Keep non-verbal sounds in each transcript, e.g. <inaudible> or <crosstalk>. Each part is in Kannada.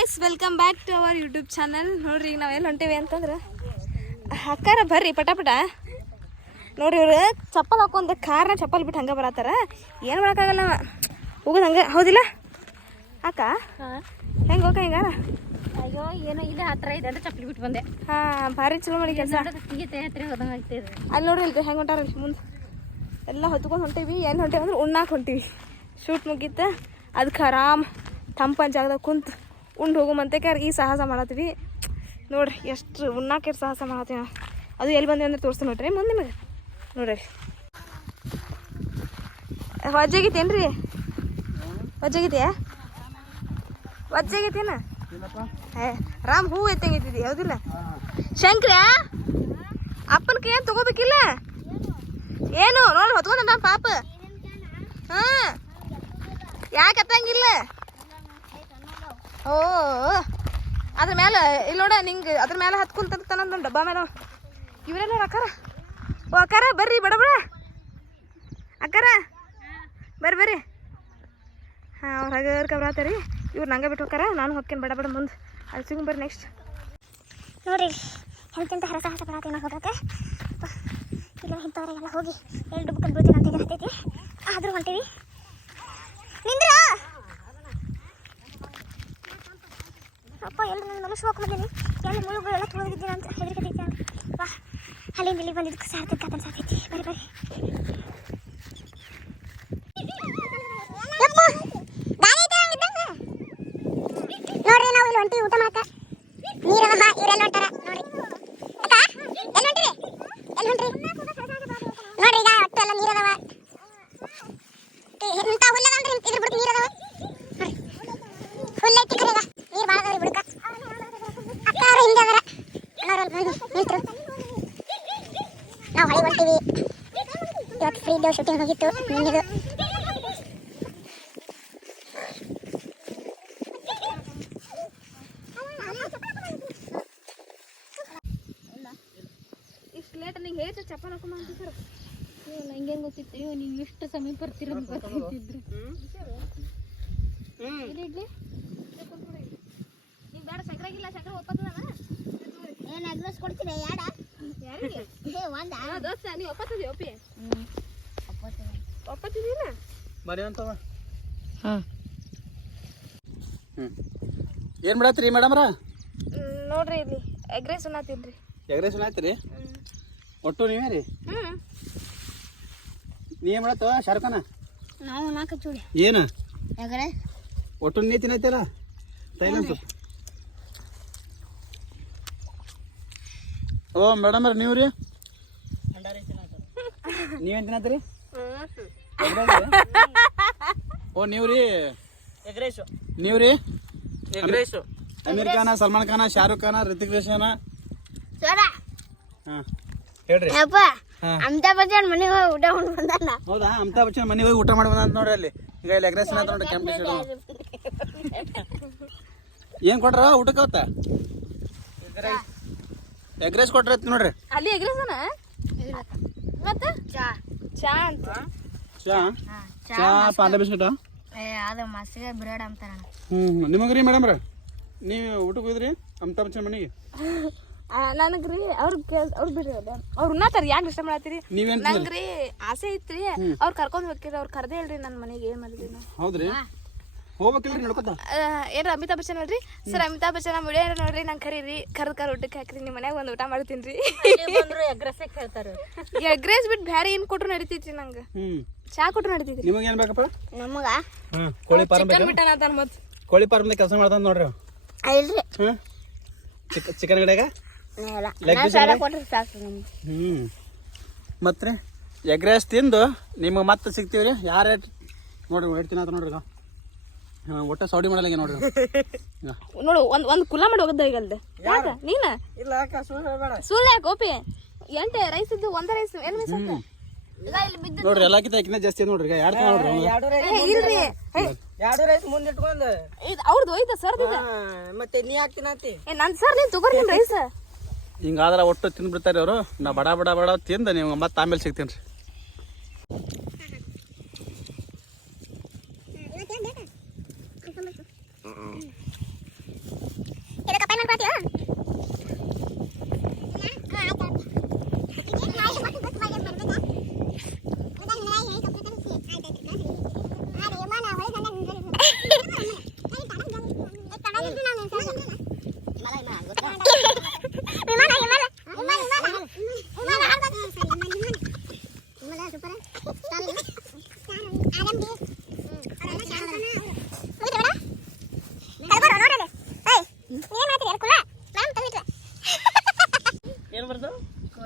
Guys welcome back to our YouTube channel ನೋಡ್ರಿ ಈಗ ನಾವೆಲ್ಲ ಹೊಂಟೇವಿ ಅಂತಂದ್ರೆ. ಅಕ್ಕಾರ ಬರ್ರಿ ಪಟ ಪಟ ನೋಡ್ರಿ ಇವ್ರು ಚಪ್ಪಲ್ ಹಾಕೊಂಡ್ ಕಾರ್ನ ಚಪ್ಪಲ್ ಬಿಟ್ಟು ಹಂಗೆ ಬರತ್ತಾರ. ಏನು ಮಾಡೋಕ್ಕಾಗಲ್ಲ ಹೋಗೋದು ಹಂಗೆ. ಹೌದಿಲ್ಲ? ಅಕ್ಕ? ಹೆಂಗೆ ಹೋಗ ಹಿಂಗಾರ ಅಯ್ಯೋ ಏನೋ ಇಲ್ಲ ಹತ್ರ ಇದೆ ಅಂತ ಚಪ್ಪಲಿ ಬಿಟ್ಟು ಬಂದೆ. ಹಾಂ ಭಾರಿ ಚಲೋ ಮಾಡಿ ಕೆಲಸ. ಅಲ್ಲಿ ನೋಡ್ರಿ ಇಲ್ರಿ ಹೆಂಗೆ ಹೊಂಟಾರ ಮುಂದೆ. ಎಲ್ಲ ಹೊತ್ಕೊಂಡು ಹೊಂಟೀವಿ. ಏನು ಹೊಂಟೇವಿ ಅಂದ್ರೆ ಉಣ್ಣಾಕ್ ಹೊಂಟೀವಿ. ಶೂಟ್ ಮುಗೀತ. ಅದಕ್ಕೆ ಆರಾಮ್ ತಂಪನ್ ಜಾಗದಾಗ ಕುಂತು ಉಂಡು ಹೋಗೋ ಮಂತಕ್ಕೆ ಈ ಸಾಹಸ ಮಾಡತ್ತೀವಿ ನೋಡ್ರಿ, ಎಷ್ಟು ಉಣ್ಣಾಕೆ ಸಾಹಸ ಮಾಡತ್ತೀವಿ ಅದು ಎಲ್ಲಿ ಬಂದ್ವಿ ಅಂದ್ರೆ ತೋರಿಸ್ತೀನಿ ನೋಡ್ರಿ. ಮುಂದೆ ನಿಮಗೆ ನೋಡ್ರಿ. ವಜ್ಜಾಗೈತೇನ್ರಿ ವಜ್ಜಾಗೈತೆ ವಜ್ಜಾಗೈತೇನ ಏ, ರಾಮ್ ಹೂ ಎತ್ತಂಗೈತಿದ್ದಿ ಹೌದಿಲ್ಲ? ಶಂಕ್ರ, ಅಪ್ಪನ ಕೈ ಏನು ತಗೋಬೇಕಿಲ್ಲ? ಏನು ನೋಡಿ ಹೊತ್ಕೊಂಡ ಪಾಪ. ಹಾ. ಯಾಕೆ ಎತ್ತಂಗಿಲ್ಲ? ಓ, ಅದ್ರ ಮೇಲೆ ಇಲ್ಲಿ ನೋಡ ನಿಂಗೆ ಅದ್ರ ಮೇಲೆ ಹತ್ಕೊಂತಾನ ಡಬ್ಬ ಮೇಲೆ ಇವರೆಲ್ಲ ಅಕ್ಕಾರ? ಓ, ಅಕ್ಕಾರ, ಬರ್ರಿ ಬಡಬಡ ಬಡ. ಅಕ್ಕಾರ, ಬರ್ರಿ ಬರ್ರಿ. ಹಾಂ, ಅವ್ರು ಹಗರ್ಕ ರೀ ಇವ್ರು ನಂಗೆ ಬಿಟ್ಟು ಹೋಗಾರ ನಾನು ಹೋಗ್ತೀನಿ ಬಡಬಡ ಬಡ ಮುಂದೆ. ಅಲ್ಲಿ ಸಿಗು ಬರ್ರಿ ನೆಕ್ಸ್ಟ್ ನೋಡ್ರಿ ಎಂತೆಂತ ಹರಸಾಹಸ ಪಡತ್ತೀವಿ ನಾವು ಹೋಗತ್ತೆ ಇಲ್ಲ ಇಂಥವ್ರಿಗೆಲ್ಲ ಹೋಗಿ ಎಲ್ಲಿ ಡುಬ್ಕೊಂಡು ಬೀಳ್ತೀನಿ ಅಂತ ಹತ್ತೈತಿ ಆದರೂ ಹೊಂಟೀವಿ. ನಿಂದ್ರ? ಅಪ್ಪ ಎಲ್ಲ ನನ್ನ ನಮಸ್ಬೇಕು ಬಂದೀನಿ. ಎಲ್ಲ ಮುಳುಗಳೆಲ್ಲ ತುಳಿದಿದ್ದೀನಿ ಅಂತ ಹೆದರ್ಕತೈತಿ ಅಂತ ವಾ, ಅಲ್ಲಿಂದ ಇಲ್ಲಿ ಬಂದಿದ್ದಕ್ಕೆ ಸಾರ್ಥಕ ಅಂತ ಸಾಕೈತಿ ಬರೀ ಬರ್ರಿ ನೋಡ್ರಿ ನಾವು ಇಲ್ಲಿ ಹೊಂಟಿವಿ ಊಟ ಮಾಡಕ ನೀರವ ಇವರೆಲ್ಲ ಹೊಂಟಾರ ನೋಡ್ರಿ ಅಕ್ಕ ಎಲ್ಲಿ ಹೊಂಟ್ರಿ ಎಲ್ಲಿ ಹೊಂಟ್ರಿ ನೋಡ್ರಿ ಈಗ ಒಟ್ಟು ಎಲ್ಲ ನೀರದವ ಇಂಥ ಹುಲ್ಲದಂದ್ರೆ ಇದ್ರ ಬಿಡ್ತು ನೀರದವ ಹುಲ್ಲ ಐತಿ ಕರೆಗ ನೀರು ಭಾಳ ಅದಾವ್ರಿ ಬಿಡಕ ಅಕ್ಕ ಅವ್ರು ಹಿಂದೆ ಅದರ ಅಣ್ಣವ್ರಲ್ಲಿ ಬಂದು ನಿಂತರು ನಾವು ಹೊಳಿ ಹೊಂಟಿವಿ ಇವತ್ತು ಫ್ರೀ ಇದ್ದೇವೆ ಶೂಟಿಂಗ್ ಹೋಗಿತ್ತು ನಿನ್ನೆದು ಇಷ್ಟು ಲೇಟ್ ನಿಂಗೆ ಹೇಳಿ ಚಪ್ಪಲ್ ಹಾಕೊಂಡ್ ಅಂತಿದ್ರು ನಂಗೆ ಗೊತ್ತಿತ್ತು ಅಯ್ಯೋ ನೀವು ಎಷ್ಟು ಸಮಯ ಬರ್ತೀರ ಅಂತ ಗೊತ್ತಿದ್ರು ಇಡ್ಲಿ ನೀವು ಬೇಡ ಸಕ್ರಾಗಿಲ್ಲ ಸಕ್ರೆ ಒಪ್ಪತ್ತದ ಏನು ಅಡ್ರೆಸ್ ಕೊಡ್ತೀರಾ ಯಾಡ ಯಾರಿಗೆ ಏ ಒಂದ ದೋಸ್ತ ನೀವು ಒಪ್ಪತ್ತದಿ ಒಪ್ಪಿ ಬರೀ ಅಂತವ ಹಾಂ. ಹ್ಞೂ ಏನು ಮಾಡತ್ರಿ ಮೇಡಮ್ರ? ನೋಡ್ರಿ ಇಲ್ಲಿ ಎಗ್ರೆಸ್ ಉಣ್ಣತ್ತೀನ್ರಿ ಎಗ್ರೆಸ್ ಆಯ್ತು ಒಟ್ಟು ನೀವೇ ರೀ ಹ್ಞೂ ನೀ ಏನು ಮಾಡತ್ತ ಶಾರುಖಾನ ನಾವು ನಾಲ್ಕು ಚೂಡಿ ಏನು? ಒಟ್ಟು ನೀ ತಿನ್ನತ್ತೀರ? ತೈಲಂತು ಓ ಮೇಡಮ್ರ ನೀವು ರೀ ನೀವೇನು ತಿನ್ನತ್ತೀರಿ? ಓ ನೀವು ರೀ ಎಗ್ರೇಸು. ನೀವು ರೀ ಎಗ್ರೇಸು. ಅಮೀರ್ ಖಾನ ಸಲ್ಮಾನ್ ಖಾನ ಶಾರುಖ್ ಖಾನ ರಿತಿಕ್ ರೋಷನ್? ಹೇಳ್ರಿ. ಅಮಿತಾಬ್ ಬಚ್ಚನ್ ಮನೆಗೆ ಹೋಗಿ ಊಟ ಮಾಡಿ ಬಂದಲ್ಲ ಹೌದಾ? ಅಮಿತಾಬ್ ಬಚ್ಚನ್ ಮನೆಗೆ ಹೋಗಿ ಊಟ ಮಾಡಿ ಬಂದ ನೋಡ್ರಿ ಅಲ್ಲಿ. ಈಗ ಇಲ್ಲಿ ಎಗ್ರೆಸ್ ಅಂತ ನೋಡಿ ಕೆಂಪು ಏನ್ ಕೊಟ್ರ? ಊಟಕ್ಕೆ ಅವತ್ತ? ಎಗ್ರೆಸ್. ಕೊಟ್ರ ನೋಡ್ರಿ. ಅಲ್ಲಿ ಎಗ್ರೆಸನ? ಮತ್ತೆ? ಚಾ. ಚಾ ಅಂತ. ಚಾ? ಚಾ ಪಾಲ ಬಿಸ್ಕಿಟ? ಏ ಅದು ಮಸಿಗೆ ಬ್ರೆಡ್ ಅಂತಾರ. ಹ್ಮ್ ನಿಮಗ್ರಿ ಮೇಡಮ್ರ ನೀವು ಊಟಕ್ಕೆ ಹೋದ್ರಿ ಅಮಿತಾಬ್ ಮನಿಗೆ? ಮನೆಗೆ ನನಗ್ರಿ ಅವ್ರ ಅವ್ರು ಬಿಡ್ರಿ ಅದು ಅವ್ರು ಯಾಕೆ ಇಷ್ಟ ಮಾಡತ್ತೀರಿ? ನೀವೇನ್ ನಂಗ್ರಿ ಆಸೆ ಐತ್ರಿ ಅವ್ರು ಕರ್ಕೊಂಡ್ ಹೋಗ್ತೀರಿ ಅವ್ರು ಕರ್ದೇ ಹೇಳ್ರಿ ನನ್ನ ಮನೆಗೆ ಏನ್ ಮಾಡಿದ್ರಿ ನಾವು? ಹೌದ್ರಿ. ಹೋಗ್ಬೇಕಿಲ್ರಿ ನಡ್ಕೊತ? ಏನ್ರ ಅಮಿತಾಬ್ ಬಚ್ಚನ್ ಅಲ್ರಿ? ಸರ್ ಅಮಿತಾಬ್ ಬಚ್ಚನ್ ವಿಡಿಯೋ ನೋಡ್ರಿ ನಂಗೆ ಕರೀರಿ. ಕರ್ದ್ ಕರ್ ಊಟಕ್ಕೆ ಹಾಕ್ರಿ ನಿಮ್ಮ ಮನ್ಯಾಗ ಒಂದು ಊಟ ಮಾಡ್ತೀನಿ ರೀ. ಬಂದ್ರು ಎಗ್ರೆಸ್ ಕೇಳ್ತಾರೆ ಎಗ್ರೇಸ್ ಬಿಟ್ಟು ಬೇರೆ ಏನ್ ಕೊಟ್ರು ನಡೀತೈತಿ ನಂಗೆ? ಹ್ಮ್. ಚಾ ಕೊಟ್ರು ನಡೀತೈತಿ ನಿಮಗೆ ಏನ್ ಬೇಕಪ್ಪ? ನಮಗ? ಹ್ಮ್ ಕೋಳಿ ಫಾರ್ಮ್ ಚಿಕನ್ ಬಿಟ್ಟನ ಕೋಳಿ ಫಾರ್ಮ್ದಾಗ ಕೆಲಸ ಮಾಡ್ತಾನ ನೋಡ್ರಿ. ಇಲ್ರಿ. ಚಿಕನ್ ಗಡೆಗ ಹ್ಮ್. ಮತ್ತೆ ಎಗ್ ರೈಸ್ ತಿಂದು ನಿಮಗೆ ಮತ್ತೆ ಸಿಗ್ತೀವಿ ರೀ ಯಾರು ನೋಡ್ರಿ ಹೇಳ್ತೀನಿ ಅಂತ ನೋಡ್ರಿ ಈಗ. ಹಾ, ಒಟ್ಟ ಸೌಡಿ ಮಾಡಲ್ಲ ನೋಡ್ರಿ. <laughs> ನೋಡು ಒಂದ್ ಒಂದ್ ಕುಲ ಮಾಡಿ ಹೋಗದ ಈಗ ಅಲ್ದೆ. ಯಾಕ? ನೀನ? ಇಲ್ಲ ಅಕ್ಕ ಸುಳ್ಳು ಬೇಡ ಸುಳ್ಳು ಯಾಕೆ ಓಪಿ ಎಂಟೆ ರೈಸ್ ಇದ್ದು ಒಂದ ರೈಸ್ ಏನ್ ಮಿಸ್ ನೋಡ್ರಿ ಎಲ್ಲಕ್ಕಿಂತ ಯಾಕಿಂತ ಜಾಸ್ತಿ ನೋಡ್ರಿ ಈಗ ನೋಡ್ರಿ. ಎರಡು ಇಲ್ರಿ. ಎರಡು ರೈಸ್ ಮುಂದೆ ಇಟ್ಕೊಂಡು ಇದ್ ಅವ್ರದ್ದು ಹೋಯ್ತ ಸರ್ ಮತ್ತೆ ನೀ ಹಾಕ್ತೀನಂತಿ ಏ ನನ್ ಸರ್ ನೀನ್ ತಗೋರಿ ರೈಸ್ ಹಿಂಗಾದ್ರೆ ಒಟ್ಟು ತಿಂದ್ಬಿಡ್ತಾರೆ ಅವರು. ನಾ ಬಡ ಬಡ ಬಡ ತಿಂದು ನೀವು ಮತ್ತೆ ಆಮೇಲೆ ಸಿಗ್ತೀನಿ ರೀ. 那个。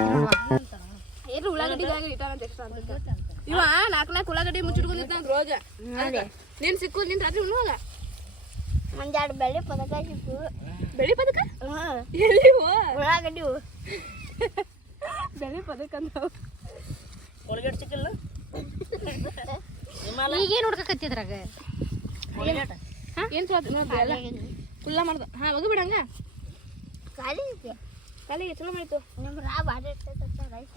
ಹುಡ್ಕದ್ರಾಗ ಇರ್ತೀನಿ ನೋಡುವ ಏನು ಉಳ್ಳಾಗಡ್ಡಿ ಇಟ್ಟಾನಂತ ಎಕ್ಸ್ಟ್ರಾ ಅಂತ? ಇವ ನಾಲ್ಕು ನಾಲ್ಕು ಉಳ್ಳಾಗಡ್ಡಿ ಮುಚ್ಚಿಟ್ಕೊಂಡಿದ್ದ ರೋಜ. ನೀನ್ ಸಿಕ್ಕು ನಿನ್ ರಾತ್ರಿ ಉಣ್ಣುವಾಗ ಒಂದೆರಡು ಬೆಳ್ಳಿ ಪದಕ ಸಿಕ್ಕು. ಬೆಳ್ಳಿ ಪದಕ? ಎಲ್ಲಿ ಉಳ್ಳಾಗಡ್ಡಿ ಬೆಳ್ಳಿ ಪದಕ ಅಂತ ಕೋಲ್ಗೇಟ್ ಸಿಕ್ಕಿಲ್ಲ? <laughs> ಈಗೇನು ಹುಡ್ಕಕತ್ತಿದ್ರಾಗ ಏನ್ ಚಲೋ ನೋಡ್ರಿ ಎಲ್ಲ ಕುಲ್ಲ ಮಾಡ್ದ. ಹಾ ಹೋಗಿ ಬಿಡಂಗ ಖಾಲಿ ಐತಿ ಕಾಲಿಗೆ ಚಲೋ ಮಾಡಿತ್ತು ನಮ್ಮ ರಾ ಬಾಡಿ ಇರ್ತೈತೆ ರೈತ.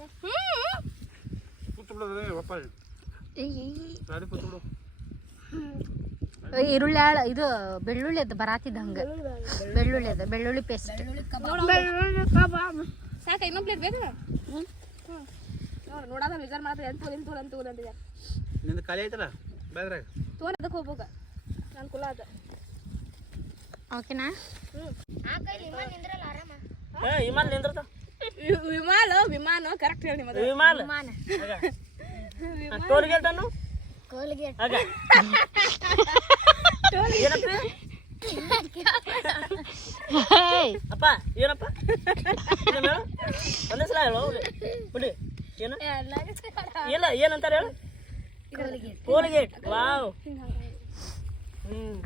ಕೂತು ಬಿಡೋದ್ರಿ ಒಪ್ಪ ಗಾಡಿ ಕೂತು ಬಿಡು ಈರುಳ್ಳಿ ಆಳ ಇದು ಬೆಳ್ಳುಳ್ಳಿ ಅದು ಬರಾತಿದ್ದ ಹಂಗೆ. ಬೆಳ್ಳುಳ್ಳಿ ಅದು ಬೆಳ್ಳುಳ್ಳಿ ಪೇಸ್ಟ್ ಸಾಕ ಇನ್ನೊಂದು ಪ್ಲೇಟ್ ಬೇಕಾ? ನೋಡು ನೋಡೋದ ವಿಚಾರ ಮಾತ್ರ ಎಂತ ಎಂತ ಅಂತ ನಿಂದ ನಿಂದು ಖಾಲಿ ಐತಲ್ಲ ಬೇದ್ರಾಗ ತೋರ್ ಅದಕ್ಕೆ ಹೋಗ್ಬೇಕ ನಾನು ಕುಲ ಅದ. ಓಕೆನಾ ಆ ಕೈ ನಿಮ್ಮ ನಿಂದ್ರಲ್ಲ ಆರಾಮ. ಏ ವಿಮಾನ ನಿಂದ್ರತ ವಿಮಾನ ವಿಮಾನ ಕರೆಕ್ಟ್ ಹೇಳಿ ನಿಮ್ಮದು. ವಿಮಾನ? ವಿಮಾನ. ಟೋಲ್ಗೇಟ್ ಅನ್ನು? ಕೋಲ್ಗೇಟ್ ಆಗ. ಏನಪ್ಪ? ಅಪ್ಪ ಏನಪ್ಪ. ಒಂದೇ ಸಲ ಹೇಳು ಬಿಡಿ. ಏನು? ಇಲ್ಲ ಏನಂತಾರೆ ಹೇಳು? Colgate wow. ಹ್ಮ್.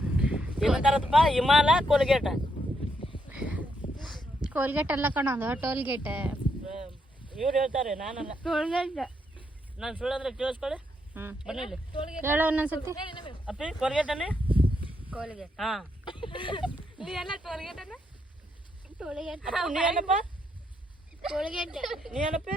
ಏನಂತಾರಪ್ಪ ಹಿಮಾಲ ಕೋಲ್ಗೇಟ್ ಕೋಲ್ಗೇಟ್ ಅಲ್ಲ ಕಣದು ಟೋಲ್ ಗೇಟ್ ಇವ್ರು ಹೇಳ್ತಾರೆ ನಾನಲ್ಲ. ಟೋಲ್ಗೇಟ್ ನಾನು ಸುಳ್ಳಂದ್ರೆ ಕೇಳಿಸ್ಕೊಳ್ಳಿ. ಬನ್ನಿ ಇಲ್ಲಿ. ಹೇಳೋ ಇನ್ನೊಂದ್ಸತಿ. ಅಪ್ಪಿ ಟೋಲ್ಗೇಟ್ ಅನ್ನಿ ಟೋಲ್ಗೇಟ್ ಹಾ. ನೀ ಎಲ್ಲ ಟೋಲ್ಗೇಟ್ ಅನ್ನ ಟೋಲ್ಗೇಟ್ ನೀ ಏನಪ್ಪ? ಕೋಲ್ಗೇಟ್ ನೀ ಏನಪ್ಪ?